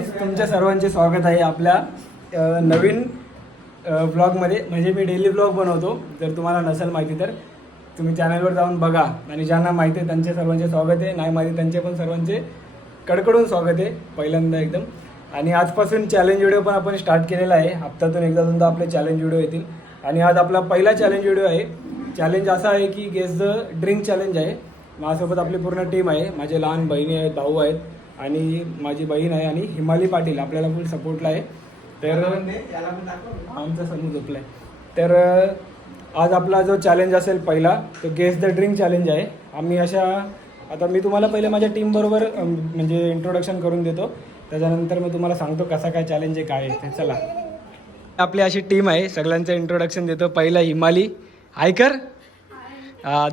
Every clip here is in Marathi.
गाईज तुमच्या सर्वांचे स्वागत आहे आपल्या अ, नवीन ब्लॉगमध्ये म्हणजे मी डेली ब्लॉग बनवतो. जर तुम्हाला नसेल माहिती तर तुम्ही चॅनलवर जाऊन बघा. आणि ज्यांना माहिती आहे त्यांचे सर्वांचे स्वागत आहे. नाही माहिती त्यांचे पण सर्वांचे कडकडून स्वागत आहे. पहिल्यांदा एकदम. आणि आजपासून चॅलेंज व्हिडिओ पण आपण स्टार्ट केलेला आहे. हप्त्यातून एकदा दोनदा आपले चॅलेंज व्हिडिओ येतील. आणि आज आपला पहिला चॅलेंज व्हिडिओ आहे. चॅलेंज असा आहे की गेस द ड्रिंक चॅलेंज आहे. माझ्यासोबत आपली पूर्ण टीम आहे. माझे लहान बहिणी आहेत भाऊ आहेत. आणि माझी बहीण आहे आणि हिमाली पाटील आपल्याला फुल सपोर्टला आहे. तर आमचा समूह झोपलाय. तर आज आपला जो चॅलेंज असेल पहिला तो गेस द ड्रिंक चॅलेंज आहे. आम्ही अशा आता मी तुम्हाला पहिले माझ्या टीमबरोबर म्हणजे इंट्रोडक्शन करून देतो. त्याच्यानंतर मी तुम्हाला सांगतो कसा काय चॅलेंज आहे काय आहे ते. चला. आपली अशी टीम आहे सगळ्यांचं इंट्रोडक्शन देतो. पहिला हिमाली. आयकर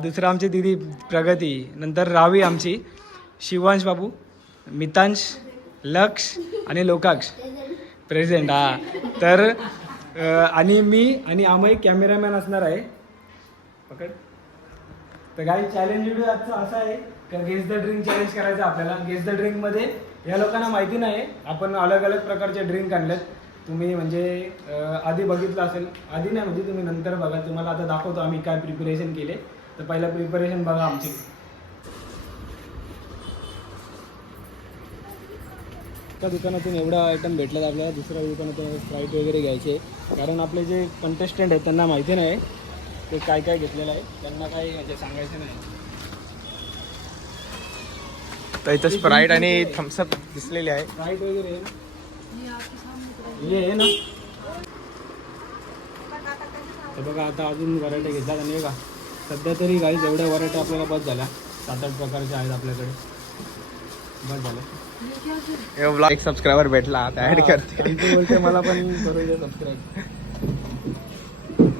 दुसरं आमची दिदी प्रगती. नंतर रावी आमची. शिवांश बाबू. मितांश लक्ष आणि लोकाक्ष. प्रेझेंट हा. तर आणि मी आणि आम्ही कॅमेरामॅन असणार आहे. पकड. तर काही चॅलेंज व्हिडिओ आजचा असा आहे का गेस द ड्रिंक चॅलेंज करायचं आपल्याला. गेस द ड्रिंकमध्ये या लोकांना माहिती नाही आपण अलग अलग प्रकारचे ड्रिंक आणलेत. तुम्ही म्हणजे आधी बघितलं असेल. आधी नाही म्हणजे तुम्ही नंतर बघा. तुम्हाला आता दाखवतो आम्ही काय प्रिपरेशन केले. तर पहिलं प्रिपरेशन बघा आमची. त्या दुकानातून एवढा आयटम भेटला आपल्याला दुसऱ्या दुकानातून स्प्राईट वगैरे घ्यायचे. कारण आपले जे कंटेस्टंट आहेत त्यांना माहिती नाही ते काय काय घेतलेलं आहे. त्यांना काही म्हणजे सांगायचं नाही. तर इथं स्प्राईट आणि थम्सअप दिसलेले आहे. स्प्राईट वगैरे. आहे ना हे आहे ना. तर बघा आता अजून व्हरायटी घेतात आणि हे का सध्या तरी काही जेवढ्या व्हरायटी आपल्याला बस झाल्या. सात आठ प्रकारच्या आहेत आपल्याकडे. बस झालं एक सबस्क्रायबर भेटला आता ऍड करते. मला पण सबस्क्राईब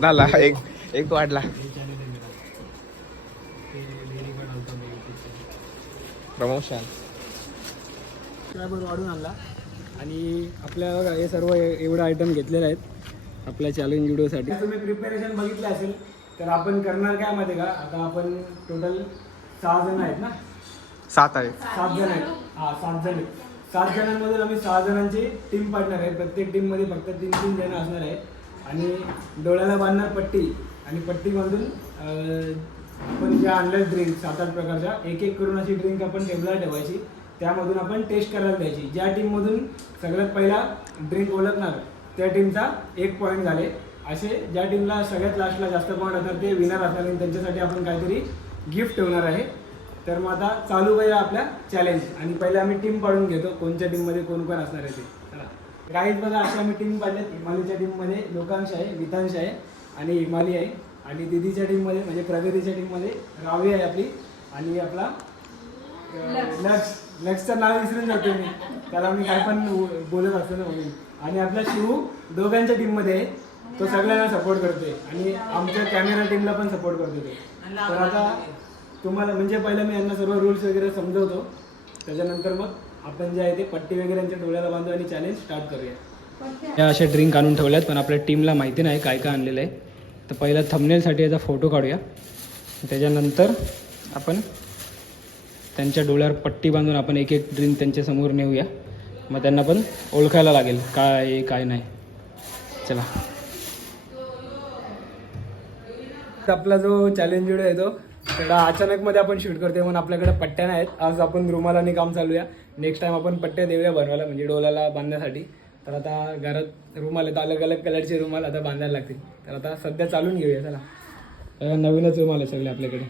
झाला एक एक वाढला. प्रमोशन सबस्क्रायबर वाढून आणला. आणि आपल्या बघा हे सर्व एवढे आयटम घेतलेले आहेत आपल्या चॅलेंज व्हिडिओसाठी तुम्ही प्रिपरेशन बघितलं असेल तर आपण करणार काय माहिती का? आता आपण टोटल सहा जण आहेत ना? सात आहे सात जण आहेत. हा सात जण आहेत. सात जणांमधून आम्ही सहा जणांची टीम पाडणार आहे. प्रत्येक टीममध्ये फक्त तीन तीन जण असणार आहे आणि डोळ्याला बांधणार पट्टी. आणि पट्टीमधून आपण ज्या आणल्या ड्रिंक सात आठ प्रकारच्या एक एक करून अशी ड्रिंक आपण टेबलला ठेवायची. त्यामधून आपण टेस्ट करायला द्यायची. ज्या टीममधून सगळ्यात पहिला ड्रिंक ओळखणार त्या टीमचा एक पॉईंट झाले. असे ज्या टीमला सगळ्यात लास्टला जास्त पॉईंट असणार ते विनर असणार. आणि त्यांच्यासाठी आपण काहीतरी गिफ्ट ठेवणार आहे. तर मग आता चालू करूया आपल्या चॅलेंज आणि पहिले आम्ही टीम पाडून घेतो. कोणत्या टीममध्ये कोण कोण असणार आहे ते. गाईज बघा अशी आम्ही टीम पाडल्यात हिमालीच्या टीममध्ये लोकांश आहे वितांश आहे आणि हिमाली आहे. आणि दिदीच्या टीममध्ये म्हणजे प्रगतीच्या टीममध्ये रावी आहे आपली. आणि आपला लक्ष. लक्षचं नाव विसरून जातो मी. त्याला मी काय पण बोलत असतो ना म्हणून. आणि आपला शिवू दोघांच्या टीममध्ये आहे. तो सगळ्यांना सपोर्ट करतोय. आणि आमच्या कॅमेरा टीमला पण सपोर्ट करतो तो. तर आता तुम्हाला म्हणजे पहिलं मी यांना सर्व रूल्स वगैरे समजवतो. त्याच्यानंतर मग आपण जे आहे ते पट्टी वगैरे यांच्या डोळ्याला बांधू आणि चॅलेंज स्टार्ट करूया. या अशा ड्रिंक आणून ठेवल्यात पण आपल्या टीमला माहिती नाही काय काय आणलेलं आहे. तर पहिला थंबनेलसाठी याचा फोटो काढूया. त्याच्यानंतर आपण त्यांच्या डोळ्यावर पट्टी बांधून आपण एक एक ड्रिंक त्यांच्यासमोर नेऊया. मग त्यांना पण ओळखायला लागेल काय आहे काय नाही. चला. आपला जो चॅलेंज व्हिडिओ आहे तो अचानक अचानकमध्ये आपण शूट करतोय म्हणून आपल्याकडे पट्ट्या नाही आहेत आज आपण रुमालाने काम चालूया. नेक्स्ट टाइम आपण पट्ट्या देऊया बनवायला म्हणजे डोळ्याला बांधण्यासाठी. तर आता घरात रुमाल आहेत अलग अलग कलरचे रुमाल आता बांधायला लागतील. तर आता सध्या चालून घेऊया चला. नवीनच रुमाल आहे सगळे आपल्याकडे.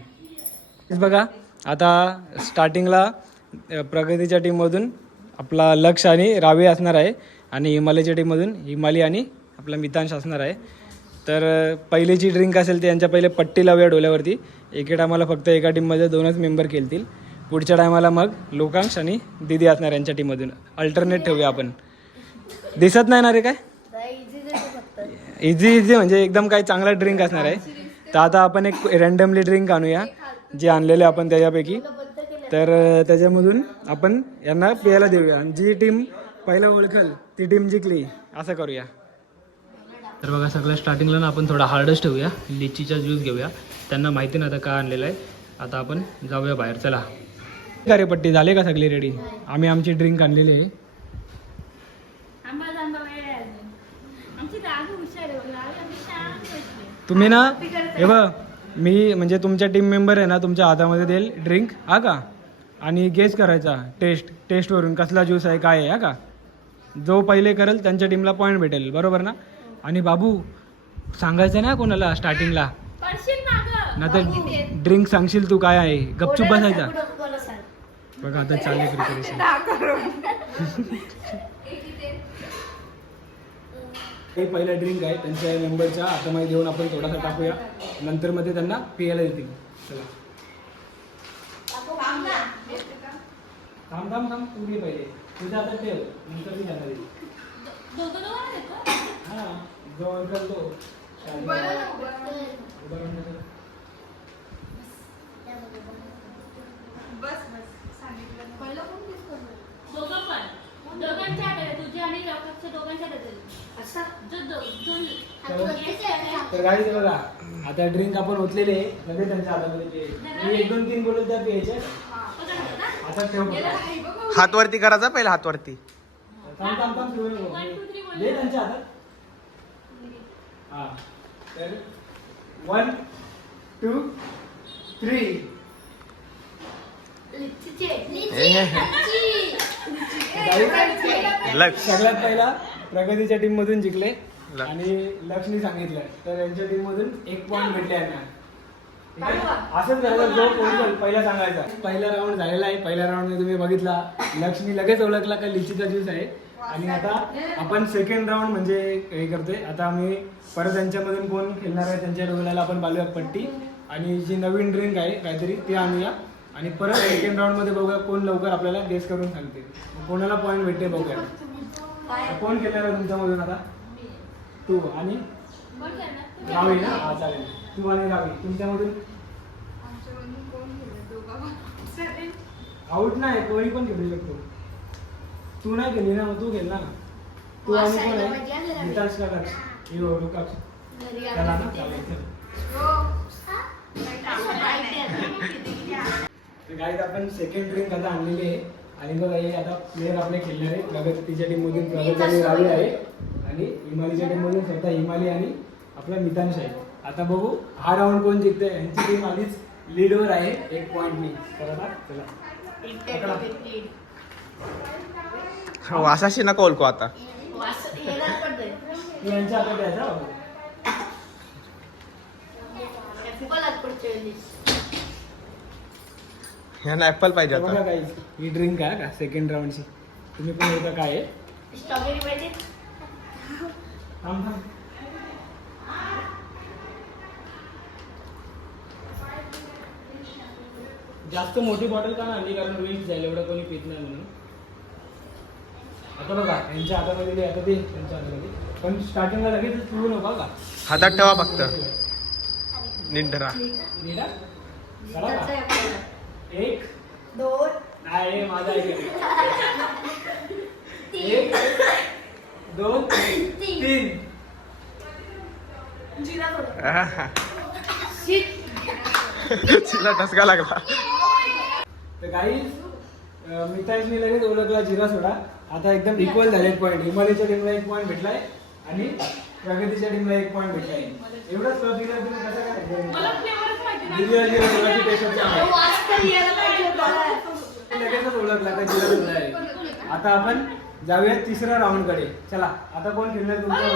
तेच बघा आता स्टार्टिंगला प्रगतीच्या टीममधून आपला लक्ष आणि रावी असणार आहे आणि हिमालयाच्या टीममधून हिमाली आणि आपला मितांश असणार आहे. तर अ, पहिली जी ड्रिंक असेल ते यांच्या पहिले पट्टी लावूया डोल्यावरती. एके टायमाला फक्त एका टीममध्ये दोनच मेंबर खेळतील. पुढच्या टायमाला मग लोकांश आणि दिदी असणार यांच्या टीममधून अल्टरनेट ठेवूया आपण. दिसत नाही ना रे काय? इझी इझी म्हणजे एकदम काही चांगला ड्रिंक असणार आहे. तर आता आपण एक रँडमली ड्रिंक आणूया जे आणलेले आपण त्याच्यापैकी. तर त्याच्यामधून आपण यांना प्यायला देऊया. आणि जी टीम पहिला ओळखल ती टीम जिंकली. असं करूया. तर बघा सगळं स्टार्टिंगला ना आपण थोडा हार्डच ठेवूया. लिचीचा ज्यूस घेऊया. त्यांना माहिती नाही आता काय आणलेलं आहे. आता आपण जाऊया बाहेर. चला. का रे पट्टी झाले का सगळी रेडी आम्ही आमची ड्रिंक आणलेली आहे. तुम्ही ना हे बघ मी म्हणजे तुमच्या टीम मेंबर आहे ना तुमच्या हातामध्ये देईल ड्रिंक हा का? आणि गेस करायचा टेस्ट टेस्टवरून कसला ज्यूस आहे काय आहे हा का? जो पहिले करेल त्यांच्या टीमला पॉईंट भेटेल बरोबर ना? आणि बाबू सांगायचं ना कोणाला स्टार्टिंगला पडशील मागं ना तर ड्रिंक सांगशील तू काय आहे? गपचूप बसायचा. बघा आता चालले प्रिपरेशन हे पहिला ड्रिंक आहे त्यांच्या मेंबरच्या हातामध्ये देऊन आपण थोडासा टाकूया. नंतर मध्ये त्यांना पियाला देतील. चला. थांब थांब थांब. तू घे पहिले. हातात ठेव. नंतर मी त्यांना देईल. हा. जो अंकल तो उभा राहून बसा. दोघं पण दोघांच्या हातात आहे, तुझ्या आणि लोकांच्या दोघांच्या हातात आहे. जो दो- जो yes आहे, तर गाडी बघा आता ड्रिंक आपण ओतलेले आहे. लगेच त्यांच्या हातामध्ये मी एक दोन तीन बोलत त्या प्यायचे? आता ठेव बघा. हात वरती करायचा पहिला हात वरती थांब थांब थांब ठेवू नको. One, two, three बोल. दे त्यांच्या हातात हा तर वन टू थ्री लक्ष. सगळ्यात पहिला प्रगतीच्या टीम मधून जिंकले लक्ष. आणि लक्ष्मी सांगितलं तर यांच्या टीम मधून एक पॉईंट भेटले यांना. ठीक आहे? असंच करायचं जो कोणी पहिला सांगायचा. पहिला राऊंड झालेला आहे. पहिल्या राऊंडमध्ये तुम्ही बघितला लक्ष्मी लगेच ओळखला का लिचीचा ज्यूस आहे? आणि आता आपण सेकंड राऊंड म्हणजे हे करतोय. आता आम्ही परत त्यांच्यामधून कोण खेळणार आहे त्यांच्या डोळ्याला आपण बालूया पट्टी. आणि जी नवीन ड्रिंक आहे काहीतरी ते आणूया. आणि परत सेकंड राऊंडमध्ये बघूया कोण लवकर आपल्याला गेस करून सांगते कोणाला पॉईंट भेटते बघूया. कोण आहे तुमच्यामधून आता? तू आणि? रावी ना? हा चालेल. तू आणि रावी तुमच्यामधून? आउट नाही कोणी पण खेळू शकतो. तू नाही खेळली ना मग तू खेळ ना. तू आणि कोण आहे? निताश का लुकाक्ष चला ना चालेल गाईत आपण सेकंड ड्रिंक आता आणलेली आहे. आणि बघा हे आता प्लेअर आपले खेळणार आहे. प्रगतीच्या टीम मधून प्रगती आणि रावी आहे. आणि हिमालीच्या टीम मधून स्वतः हिमाली आणि आपला मितांश आहे आता बघू हा राऊंड कोण जिंकतोय? यांची टीम आधीच लीडवर आहे. एक चला ना चला. पकडा. वासाशी नको ओळखू आता. मी यांच्या हातात द्यायचा ह्यांना ऍपल पाहिजे तर बघा आता. ही ड्रिंक आहे का? सेकंड राऊंडची तुम्ही पण होता काय आहे. स्ट्रॉबेरी पाहिजे? थांब थांब. जास्त मोठी बॉटल का नाही आणली? कारण वेस्ट जाईल. एवढं कोणी पित नाही म्हणून. आता बघा यांच्या हातामध्ये दे, आता दे त्यांच्या हातामध्ये. पण स्टार्टिंगला लगेच पिऊ नका का हातात ठेवा फक्त. का एक. दोन. नाही माझा एक दोन तीन. तिला ठसका लागला. तर काही मिताजनी लगेच ओळखला जिरा सोडा. आता एकदम इक्वल झाले पॉईंट हिमालयच्या टीमला एक पॉईंट भेटलाय. आणि प्रगतीच्या टीमला एक पॉईंट भेटलाय. एवढंच दिलं तुम्ही कसं काय? लगेचच ओळखला का सोडा आहे आता आपण जाऊया तिसऱ्या राऊंडकडे. चला आता कोण खेळणार तुमच्या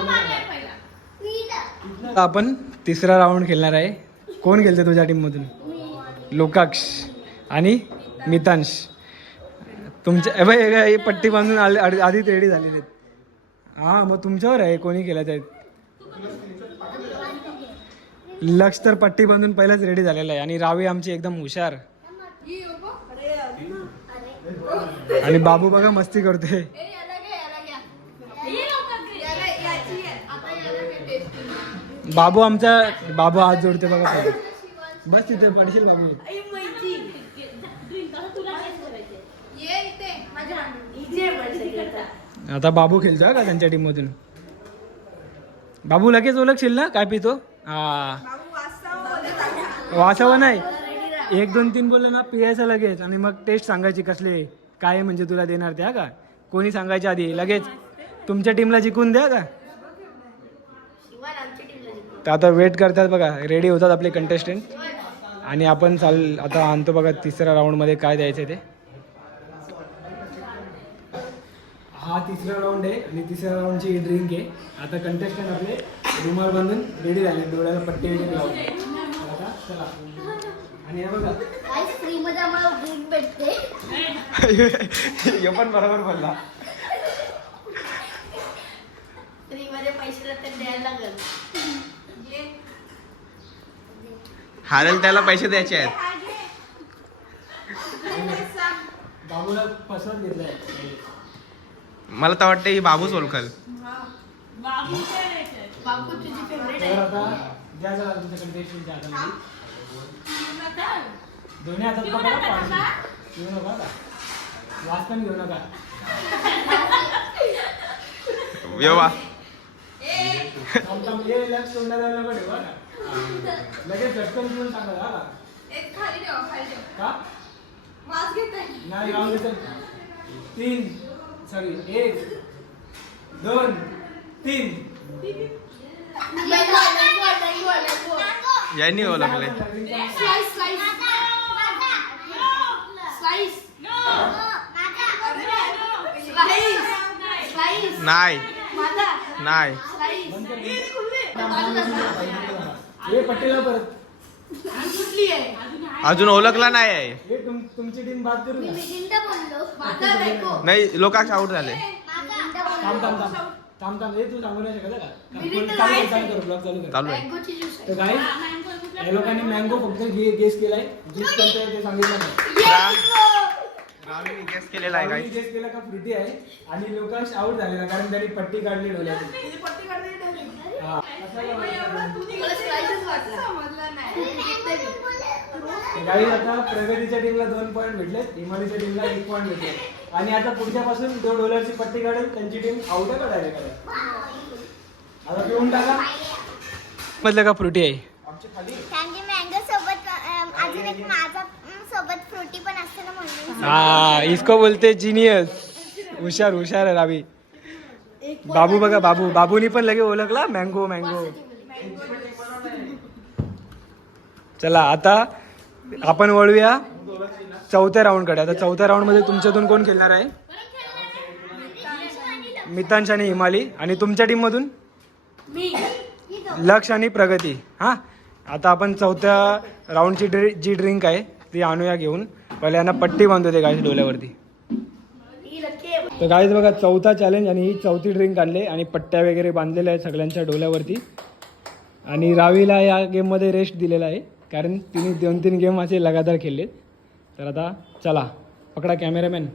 आपण तिसरा राऊंड खेळणार आहे. कोण खेळते तुझ्या टीम मधून लोकाक्ष आणि मितांश. तुमच्या पट्टी बांधून आले आधी- आधीच रेडी झालेले आहेत. हा मग तुमच्यावर आहे कोणी केलं ते लक्ष तर पट्टी बांधून पहिलाच रेडी झालेला आहे आणि रावी आमची एकदम हुशार आणि बाबू बघा मस्ती घे. बाबू आमचा बाबू हात जोडते बघा. बस तिथे पडशील बाबू तुला? आता बाबू खेळतो का त्यांच्या टीम मधून? बाबू लगेच ओळखशील ना? काय पितो? हा. वासावं नाही. एक दोन तीन बोललं ना पियायचं लगेच. आणि मग टेस्ट सांगायची कसले. काय म्हणजे तुला देणार ते हा का? कोणी सांगायच्या आधी? लगेच तुमच्या टीमला जिंकून द्या का? तर आता वेट करतात बघा. रेडी होतात आपले कंटेस्टंट आणि आपण चाल आता आणतो बघा तिसऱ्या राऊंडमध्ये काय द्यायचं ते. हा तिसरा राऊंड आहे आणि तिसऱ्या राऊंडची ड्रिंक आहे आता कंटेस्टंट आपले रुमाल बांधून रेडी झाले. डोळ्याला पट्टी वगैरे लावून. आता चला. आणि हे बघा. हे पण बरोबर बोलला. हारेल त्याला पैसे द्यायचे आहेत. बाबूला फसवत घेतलाय. मला तर वाटतं ही बाबूच ओळखल तर आता द्या जरा तुमच्या कंटेस्टंटच्या हातामध्ये नका. दोन्ही हातात घेऊ पकडा नका. घेऊ नका का वास पण घेऊ नका व्यवा थांब थांब ये लक्ष तोंडाला नको ठेवा का लगेच झटकन घेऊन सांगा हा का? एक खाली ठेवा खाली ठेवा का मास्क घेत नाही राहून देतो तीन सॉरी एक दोन तीन. यांनी स्लाइस स्लाइस नाही. नाही. हे परत. कुठली आहे? अजून ओळखला नाही आहे हे तुम तुमची टीम बाद करू बायको नाही लोकांश आउट झाले थांब थांब थांब थांब थांब हे तू सांगू नाही शकत का चालू कर, चालू कर ब्लॉग चालू कर चालू आहे तर काय? या लोकांनी मँगो फक्त गेस केलाय ज्यूस कोणतं आहे ते सांगितलं नाही केलेला आहे राहुलने काय गेस केला का फ्रुटी आहे आणि लोकांश आउट झालेला कारण त्यांनी पट्टी काढली हा. काही आता प्रगतीच्या टीमला दोन पॉईंट भेटले हिमालीच्या टीमला एक पॉईंट भेटले आणि आता पुढच्यापासून जो डोलरची पट्टी काढेल त्यांची टीम आउट आहे का डायरेक्ट आता पिऊन टाका. मधलं का फ्रुटी आहे? त्यांची मँगो सोबत अम, अजून एक माझा अम, सोबत फ्रुटी पण असते ना म्हणून. हा इसको बोलते जिनियस हुशार हुशार आहे रावी. बाबू बघा बाबू. बाबूनी पण लगे ओळखला. मँगो मँगो चला आता आपण वळूया चौथ्या राऊंडकडे आता चौथ्या राऊंडमध्ये तुमच्यातून कोण खेळणार आहे? मितांश आणि हिमाली. आणि तुमच्या टीम मधून लक्ष आणि प्रगती. हा? आता आपण चौथ्या राऊंडची ड्रि जी ड्रिंक आहे ती आणूया घेऊन. पहिले यांना पट्टी बांधतो ते गायच्या डोल्यावरती तर गाईज बघा चौथा चॅलेंज आणि ही चौथी ड्रिंक आणले आणि पट्ट्या वगैरे बांधलेल्या आहेत सगळ्यांच्या डोल्यावरती आणि रावीला या गेममध्ये रेस्ट दिलेला आहे. कारण तिने दोन तीन गेम असे लगातार खेळलेत. तर आता चला पकडा कॅमेरामॅन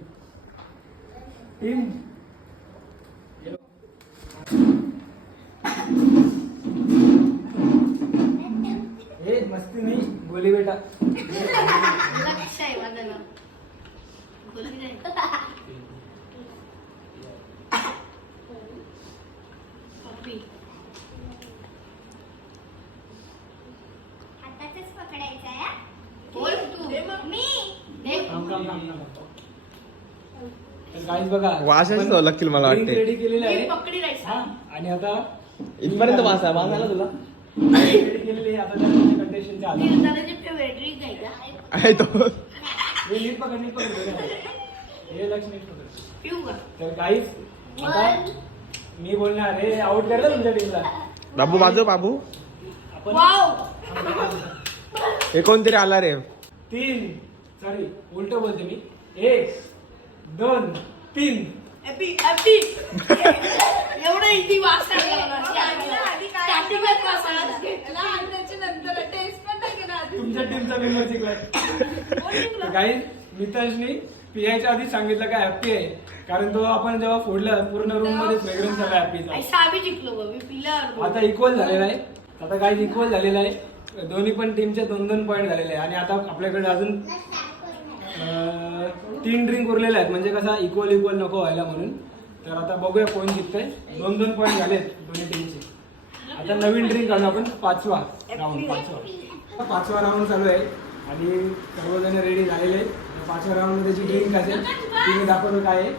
ए मस्ती नाही. गोली बेटा लक्ष आहे माझं नाव बोलली नाही कॉफी हातातच पकडायचं आहे हा? बोल तू मी देख. थांब, थांब, थांब, थांब. Guys बघा आपण ओळखतील मला वाटते. ready केलेलं आहे. पकडी हा आणि आता इथपर्यंत वास आहे वास आला तुला? ready केलेली आहे आता आहे तो. हे नीट पकड नीट पकड हे लक्ष नीट पकड. पिऊ का? तर गाईज आता मी बोलणार हे आउट करलं तुमच्या टीमला बाबू बाजू बाबू. हे कोणतरी आला रे. तीन सॉरी उलट बोलते मी. एक दोन. तीन एवढं वास. तुमच्या टीमचा मेंबर जिंकलाय. पियाच्या आधी सांगितलं का हॅपी आहे? कारण तो आपण जेव्हा फोडलं पूर्ण रूममध्ये फ्रेग्रन्स आला हॅपीचा आता इक्वल झालेला आहे. आता काय इक्वल झालेला आहे. दोन्ही पण टीमचे दोन दोन पॉईंट झालेले आहे. आणि आता आपल्याकडे अजून तीन ड्रिंक उरलेले आहेत. म्हणजे कसा इक्वल इक्वल नको व्हायला म्हणून. तर आता बघूया कोण जिंकतंय. दोन दोन पॉईंट झालेत दोन्ही टीमचे आता नवीन ड्रिंक आणू आपण पाचवा राऊंड पाचवा. पाचवा राऊंड चालू आहे. आणि सर्वजण रेडी झालेले आहेत. पाचव्या राऊंडमध्ये जी ड्रिंक असेल ती मी दाखवतो काय आहे.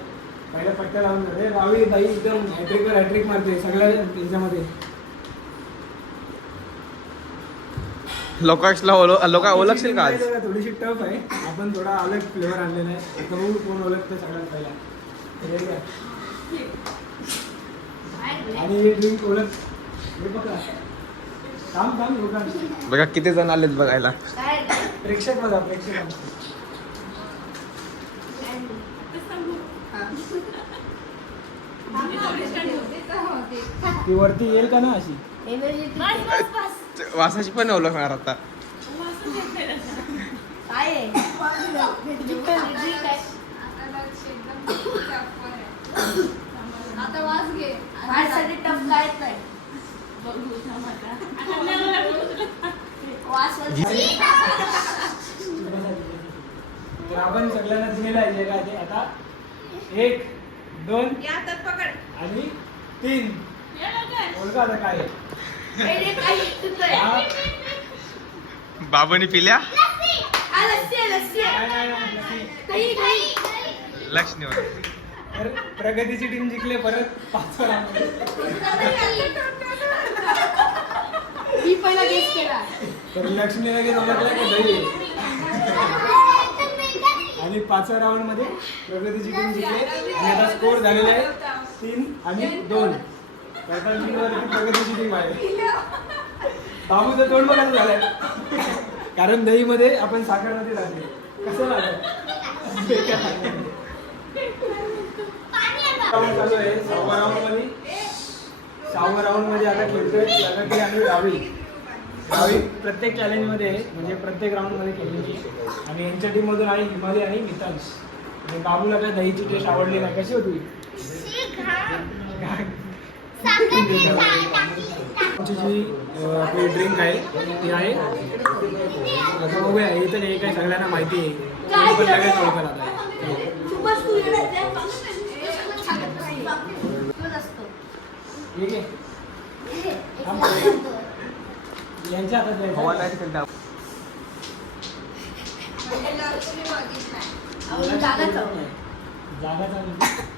पहिल्या पट्ट्या लावून रे रावी बाई एकदम हॅट्रिकवर हॅट्रिक मारते सगळ्या याच्यामध्ये लोकांना ओळख लोक ओळखशील का आज? थोडीशी टफ आहे. आपण थोडा अलग फ्लेवर आणलेला आहे. बघू कोण ओळखतं सगळ्यात पहिला. आणि ड्रिंक ओळख हे बघा. थांब थांब लोकांना बघा. किती जण आलेत बघायला. प्रेक्षक बघा प्रेक्षक ती वरती येईल का ना अशी? वासाची पण ओळखणार आता. आपण सगळ्यांना दिलेलं आहे जे काय ते आता एक दोन या तर पकड. आणि तीन. बाबूनी पिल्या. लक्ष. तर प्रगतीची टीम जिंकले परत पाच राऊंड मी पहिला गेस केला. तर लक्ष्मी लगेच ओळखला की दही. आणि पाचव्या राऊंडमध्ये प्रगतीची टीम जिंकले. आणि आता स्कोर झालेले आहे तीन आणि दोन. प्रगतीची टीम आहे बाबूचं तोंड बघायला झालंय. कारण दहीमध्ये आपण साखर नदी टाकली. कसं चालू आहे. सहावा राऊंडमध्ये. सहावा राऊंडमध्ये आता खेळतोय. प्रगती आणि रावी रावी प्रत्येक चॅलेंजमध्ये म्हणजे प्रत्येक राऊंडमध्ये खेळलेली आहे. आणि यांच्या टीम मधून आहे हिमालय आणि मितांश. आणि बाबूला काय दहीची टेस्ट आवडली नाही? कशी होती? आमची जी आपली ड्रिंक आहे ती आहे. आता बघूया हे तर हे काय सगळ्यांना माहिती आहे. तुम्ही पण लगेच ओळखाल आता. आहे. आहे. यांच्या हातात आहोत. जागा चालू.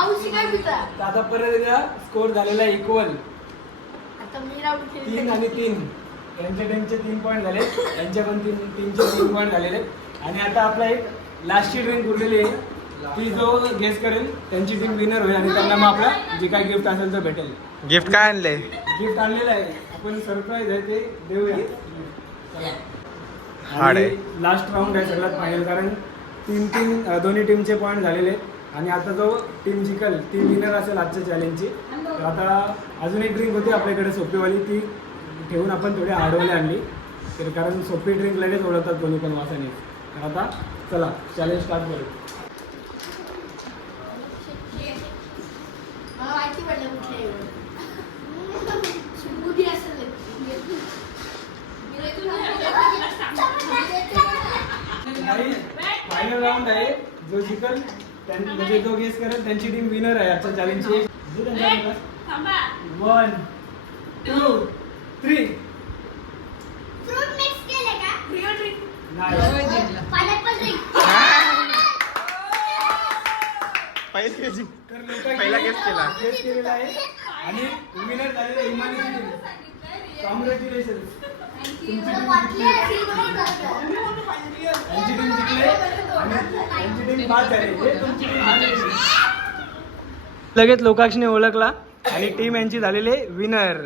औषधी काय पिता? तर आता परत एकदा स्कोर झालेला इक्वल आता मी राऊंड तीन आणि तीन. यांच्या टीमचे तीन पॉईंट झाले. यांच्या पण तीन टीमचे तीन पॉईंट झालेले. आणि आता आपला एक लास्टची ड्रिंक उरलेली आहे. ती जो गेस करेल त्यांची टीम विनर होईल आणि त्यांना मग आपला जे काय गिफ्ट असेल तो भेटेल. गिफ्ट काय आणले? गिफ्ट आणलेलं आहे. आपण सरप्राईज आहे ते देऊया. हार्ड आहे. लास्ट राऊंड आहे सगळ्यात फायनल कारण तीन तीन दोन्ही टीमचे पॉईंट झालेले आहेत. आणि आता जो टीम जिंकल ती विनर असेल आजच्या चॅलेंजची तर आता अजून एक ड्रिंक होती आपल्याकडे सोपीवाली ती ठेवून आपण थोडी हार्डवाली आणली. तर कारण सोपी ड्रिंक लगेच ओळखतात कोणी पण वासाने. तर आता चला चॅलेंज स्टार्ट करू फायनल राऊंड आहे. जो जिंकल म्हणजे जो गेस करेल त्यांची टीम विनर आहे आजच्या चॅलेंजची one two three fruit mix केले का? नाही पायनॅपल ड्रिंक पहिले guess केला. guess केलेला आहे. आणि विनर झालेले टीम कॉंग्रॅच्युलेशन लगेच लोकाक्षने ओळखला आणि टीम यांची झालेले विनर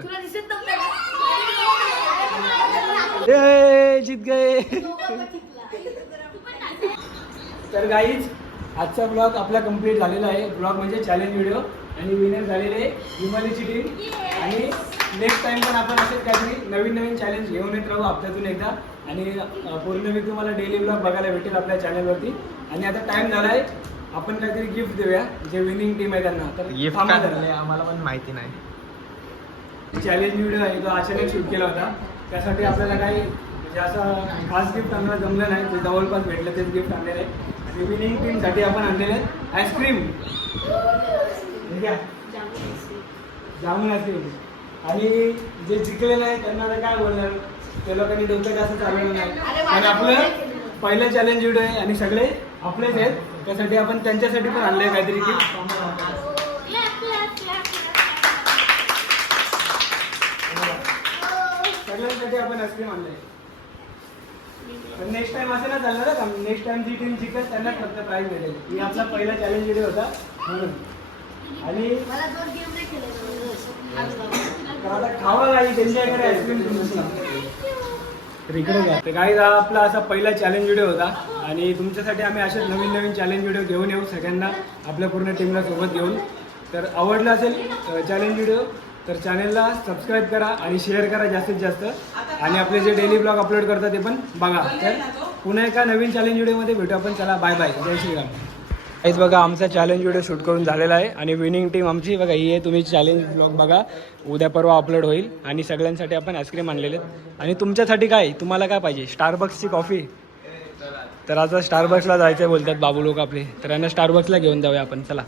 जित गए. तर गाईज आजचा ब्लॉग आपला कंप्लीट झालेला आहे. ब्लॉग म्हणजे चॅलेंज व्हिडिओ आणि विनर झालेले हिमालयची टीम आणि नेक्स्ट टाइम पण आपण असेच काहीतरी नवीन नवीन चॅलेंज घेऊन येत राहू हप्त्यातून एकदा. आणि अं, पूर्ण मी तुम्हाला डेली ब्लॉग बघायला भेटेल आपल्या चॅनलवरती आणि आता टाइम झाला आहे आपण काहीतरी गिफ्ट देऊया. जे विनिंग टीम आहे त्यांना. तर गिफ्ट थांबा जरा. आम्हाला पण माहिती नाही. चॅलेंज व्हिडिओ आहे. तो अचानक शूट केला होता. त्यासाठी आपल्याला काही म्हणजे असं खास गिफ्ट आम्हाला जमलं नाही. ते जवळपास भेटलं तेच गिफ्ट आणलेलं. आहे आणि विनिंग टीमसाठी आपण आणलेलं आहे? आईस्क्रीम जामुन आईस्क्रीम आणि जे जिंकले नाही त्यांना आता काय बोलणार? त्या लोकांनी डोकं जास्त चालवलं नाही. आणि आपलं पहिलं चॅलेंज व्हिडिओ आहे आणि सगळे आपलेच आहेत. त्यासाठी आपण त्यांच्यासाठी पण आणले काहीतरी clap. सगळ्यांसाठी आपण आईस्क्रीम आणलंय. पण नेक्स्ट टाइम असं नाही चालणार का? नेक्स्ट टाइम जी टीम जिंकत त्यांनाच फक्त प्राईज भेटेल ही आपला पहिला चॅलेंज व्हिडिओ होता म्हणून. आणि तर त्यांच्याकडे तर इकडे घ्या तर काही हा आपला असा पहिला चॅलेंज व्हिडिओ होता. आणि तुमच्यासाठी आम्ही असेच नवीन नवीन चॅलेंज व्हिडिओ घेऊन येऊ सगळ्यांना आपल्या पूर्ण टीमला सोबत घेऊन. तर आवडलं असेल चॅलेंज व्हिडिओ तर चॅनेलला सबस्क्राईब करा आणि शेअर करा जास्तीत जास्त. आणि आपले जे डेली ब्लॉग अपलोड करतात ते पण बघा. तर पुन्हा एका नवीन चॅलेंज व्हिडिओमध्ये भेटू आपण. चला बाय बाय जय श्रीराम. काहीच बघा आमचा चॅलेंज व्हिडिओ शूट करून झालेला आहे आणि विनिंग टीम आमची बघा ही आहे तुम्ही चॅलेंज ब्लॉग बघा. उद्या परवा अपलोड होईल आणि सगळ्यांसाठी आपण आईस्क्रीम आणलेले आहेत. आणि तुमच्यासाठी काय? तुम्हाला काय पाहिजे? स्टारबक्सची कॉफी तर आता स्टारबक्सला जायचं बोलतात बाबू लोक आपले. तर यांना स्टारबक्सला घेऊन जाऊया आपण. चला.